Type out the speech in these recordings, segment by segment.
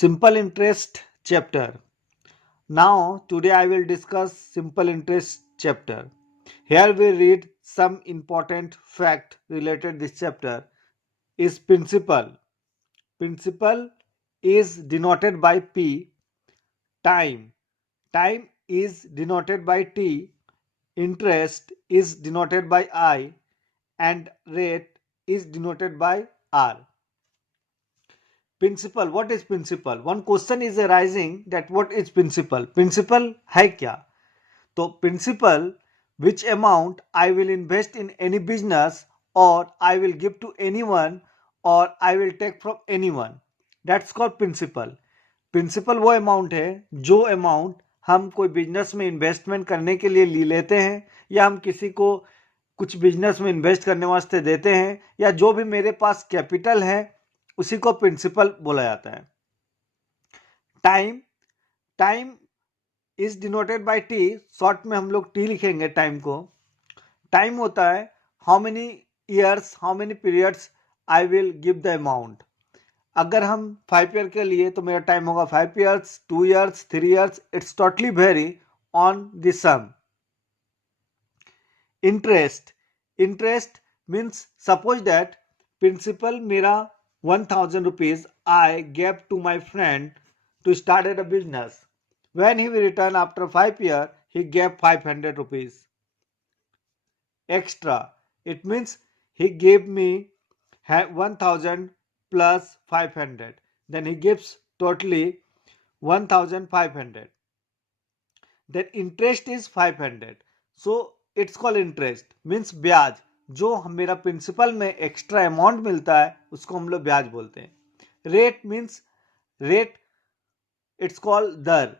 Simple interest chapter. Now, today I will discuss simple interest chapter. Here we read some important fact related this chapter is principal. Principal is denoted by P. Time. Time is denoted by T. Interest is denoted by I. And rate is denoted by R. Principal what is principal one question is arising that what is principal principal है क्या तो principal which amount I will invest in any business और I will give to anyone और I will take from anyone that's called principal principal वो amount है जो amount हम कोई बिजनेस में इन्वेस्टमेंट करने के लिए ले लेते हैं या हम किसी को कुछ बिजनेस में इन्वेस्ट करने वास्ते देते हैं या जो भी मेरे पास कैपिटल है उसी को प्रिंसिपल बोला जाता है time time is denoted by T short में हम लोग टी लिखेंगे टाइम को टाइम होता है how many years how many periods I will give the amount अगर हम 5 ईयर के लिए तो मेरा टाइम होगा 5 years 2 years 3 years it's totally vary on the sum interest interest means suppose that principal मेरा 1000 rupees I gave to my friend to start a business. When he will return after 5 years, he gave 500 rupees extra. It means he gave me 1000 plus 500. Then he gives totally 1500. Then interest is 500. So it's called interest. Means ब्याज जो मेरा principal में extra amount मिलता है उसको हम लोग ब्याज बोलते हैं rate means rate it's called दर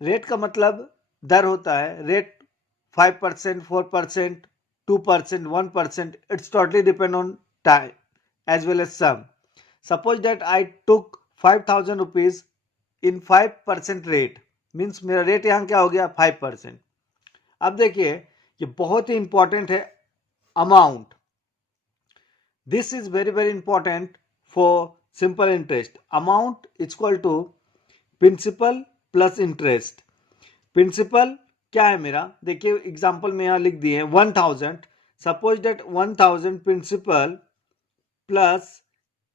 रेट का मतलब दर होता है rate 5% 4% 2% 1% it's totally depend on time as well as sum suppose that I took 5000 rupees in 5% rate means मेरा रेट यहाँ क्या हो गया 5%। अब देखिए ये बहुत ही इंपॉर्टेंट है amount. This is very very important for simple interest. Amount is equal to principal plus interest. Principal क्या है मेरा देखिए एग्जांपल में यहाँ लिख दिए 1000 suppose that 1000 principal plus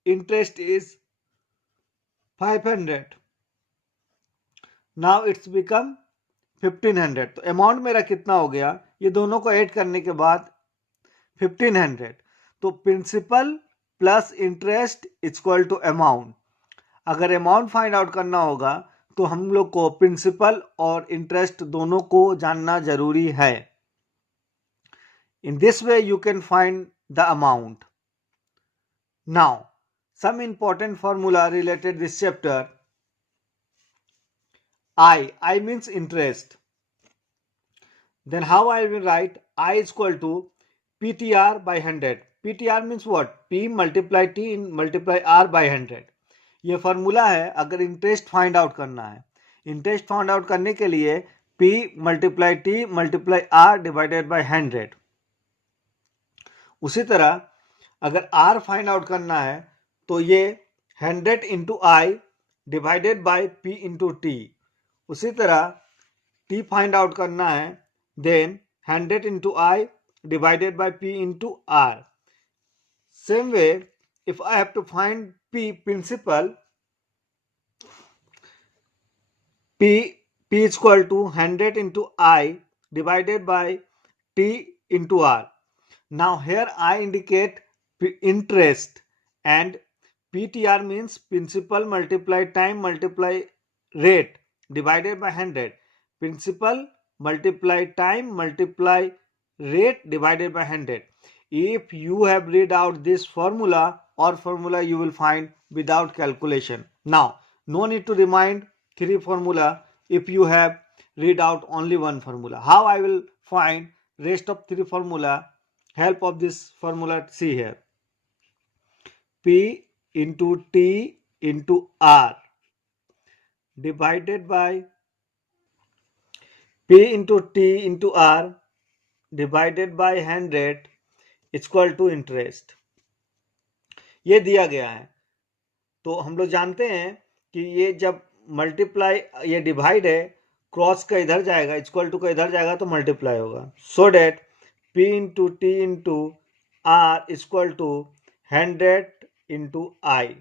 interest is 500 now it's become 1500 तो अमाउंट मेरा कितना हो गया ये दोनों को ऐड करने के बाद 1500 तो principal plus interest equal to amount अगर अमाउंट फाइंड आउट करना होगा तो हम लोग को प्रिंसिपल और इंटरेस्ट दोनों को जानना जरूरी है in this way you can find the amount now some important formula related this chapter I means interest then how I will write I is equal to PTR by 100 PTR means what P multiply T multiply R by 100 ये formula है अगर interest find out करना है interest find out करने के लिए P multiply T multiply R divided by 100 उसी तरह अगर R फाइंड आउट करना है तो ये 100 into I divided by P into T उसी तरह T फाइंड आउट करना है then 100 into I divided by P into R. Same way, if I have to find P principal, P is equal to 100 into I divided by T into R. Now here I indicate interest and PTR means principal multiply time multiply rate divided by 100. Principal multiply time multiply rate divided by 100 if you have read out this formula or formula you will find without calculation now no need to remind 3 formula if you have read out only one formula how I will find rest of 3 formula help of this formula see here P into T into R divided by P into T into R divided by 100 equal to interest ये दिया गया है तो हम लोग जानते हैं कि ये जब मल्टीप्लाई, ये डिवाइड है, क्रॉस का इधर जाएगा, इक्वल टू का इधर जाएगा तो मल्टीप्लाई होगा, so that P into T into R equal to 100 into I.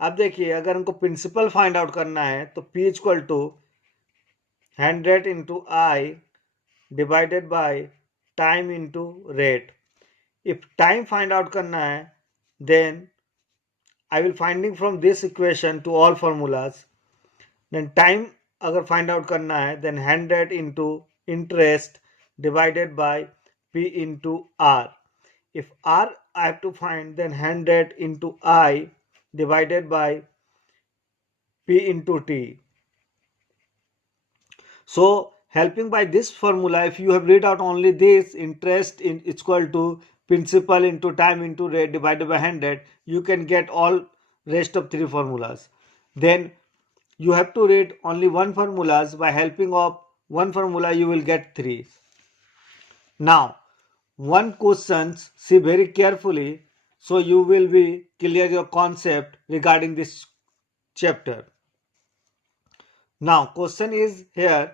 अब देखिए अगर हमको प्रिंसिपल फाइंड आउट करना है तो P equal to 100 into I divided by time into rate. If time find out करना है then I will finding from this equation to all formulas. Then time अगर find out करना है then 100 into interest divided by P into R. If R I have to find then 100 into I divided by P into T. So helping by this formula, if you have read out only this, interest in equal to principal into time into rate divided by 100, you can get all rest of three formulas. Then you have to read only one formulas. By helping of one formula you will get three. Now one questions, see very carefully, so you will be clear your concept regarding this chapter. Now question is here,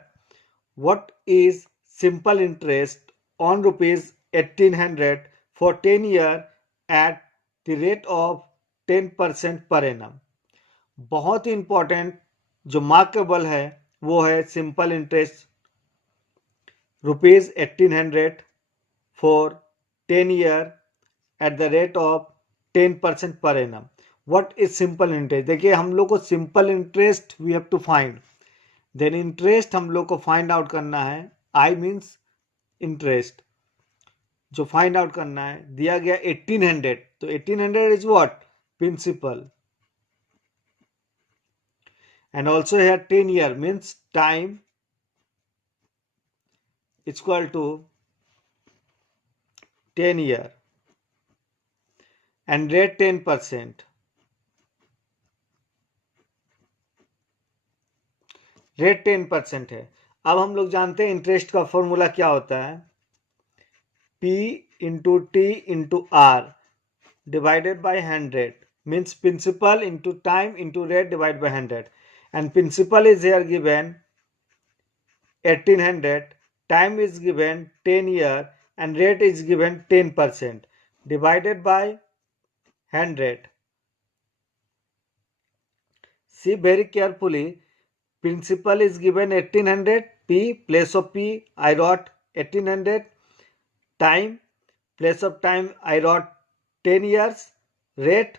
what is simple interest on rupees 1800 for 10 year at the rate of 10% per annum? बहुत ही important जो markable है वो है simple interest rupees 1800 for 10 year at the rate of 10% per annum. What is simple interest? देखिए हम लोग को simple interest we have to find, then interest हम लोग को फाइंड आउट करना है. आई मीन्स इंटरेस्ट जो फाइंड आउट करना है दिया गया 1800, तो 1800 is what? Principal. And also here 10 year means time equal to 10 year and rate 10%. Rate 10% है. अब हम लोग जानते हैं इंटरेस्ट का फॉर्मूला क्या होता है, P into T into R divided by 100 means principal into time into rate divided by 100, and principal is here given 1800, time is given 10 year and rate is given 10% divided by 100. See very carefully, principal is given 1800, P place of P I wrote 1800, time place of time I wrote 10 years, rate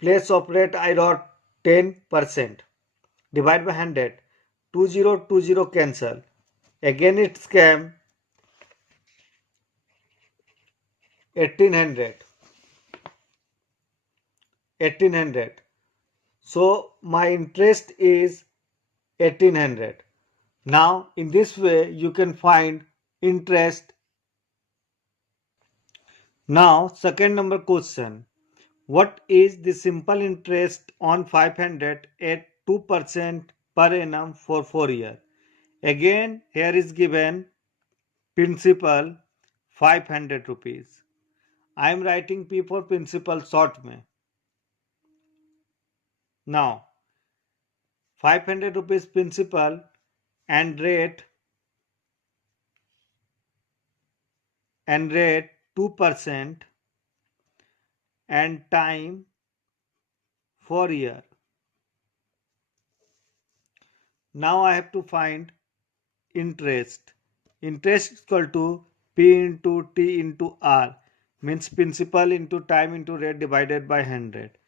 place of rate I wrote 10%, divide by 100, 20 cancel, again it came 1800. So my interest is 1800. Now in this way you can find interest. Now second number question, what is the simple interest on 500 at 2% per annum for 4 years? Again here is given principal 500 rupees. I am writing P for principal short में. Now 500 rupees principal and rate 2% and time 4 year. Now I have to find interest. Interest is equal to P into T into R, means principal into time into rate divided by 100.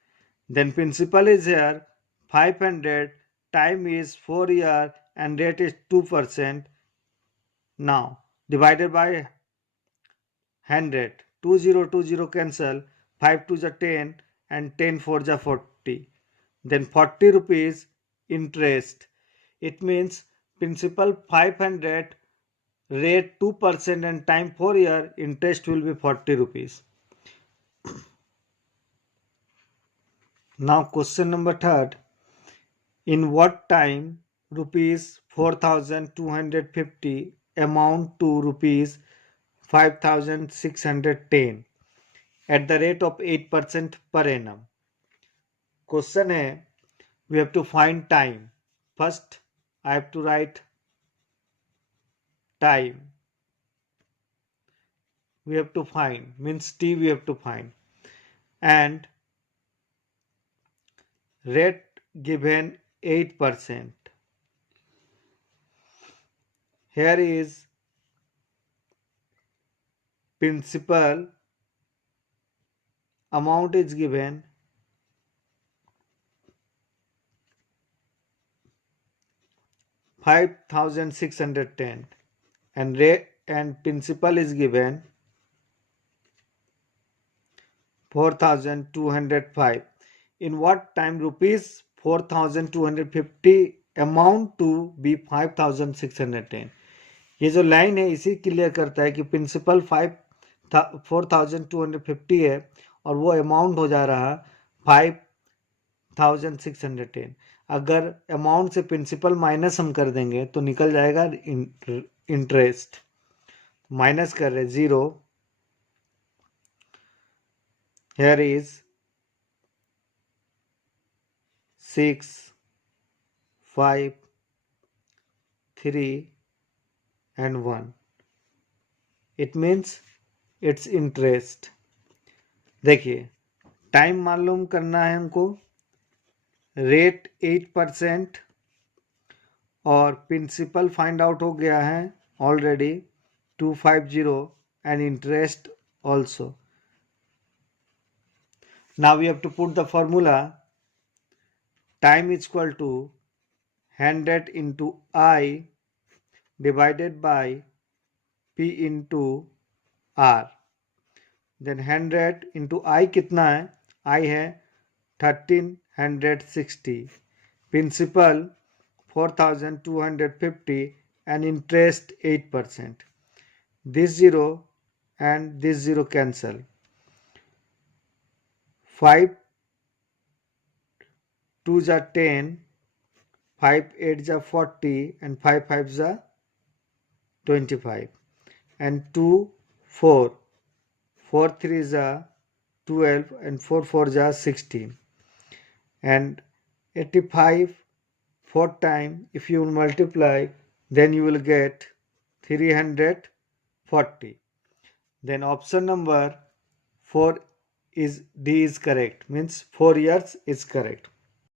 Then principal is here 500, time is 4 year and rate is 2%. Now divided by 100, 20 cancel, 5 to the 10 and 10 for the 40. Then 40 rupees interest. It means principal 500, rate 2% and time 4 year, interest will be 40 rupees. Now question number third, in what time rupees 4250 amount to rupees 5610 at the rate of 8% per annum? Question है we have to find time. First, I have to write time. We have to find, means t we have to find. And rate given 8%. Here is principal amount is given 5,610 and rate and principal is given 4,205. In what time rupees 4,250 amount to be 5,610. ये जो line है इसी clear करता है कि principal 4,250 है और वो अमाउंट हो जा रहा 5,610. अगर अमाउंट से प्रिंसिपल माइनस हम कर देंगे तो निकल जाएगा इंटरेस्ट. माइनस कर रहे 0. Here is 6, 5, 3 and 1. It means it's interest. देखिए टाइम मालूम करना है हमको. रेट 8% और प्रिंसिपल फाइंड आउट हो गया है already 250 and interest also. Now we have to put the formula. Time is equal to 100 into I divided by P into R. Then 100 into I कितना है? I है 1360. Principal 4,250 and interest 8%. This 0 and this 0 cancel. 5 2s are 10, 5 8s are 40 and 5 5s are 25 and 2 4, 4 3s are 12 and 4 4s are 16 and 85 4 time if you multiply then you will get 340. Then option number 4 is D is correct, means 4 years is correct.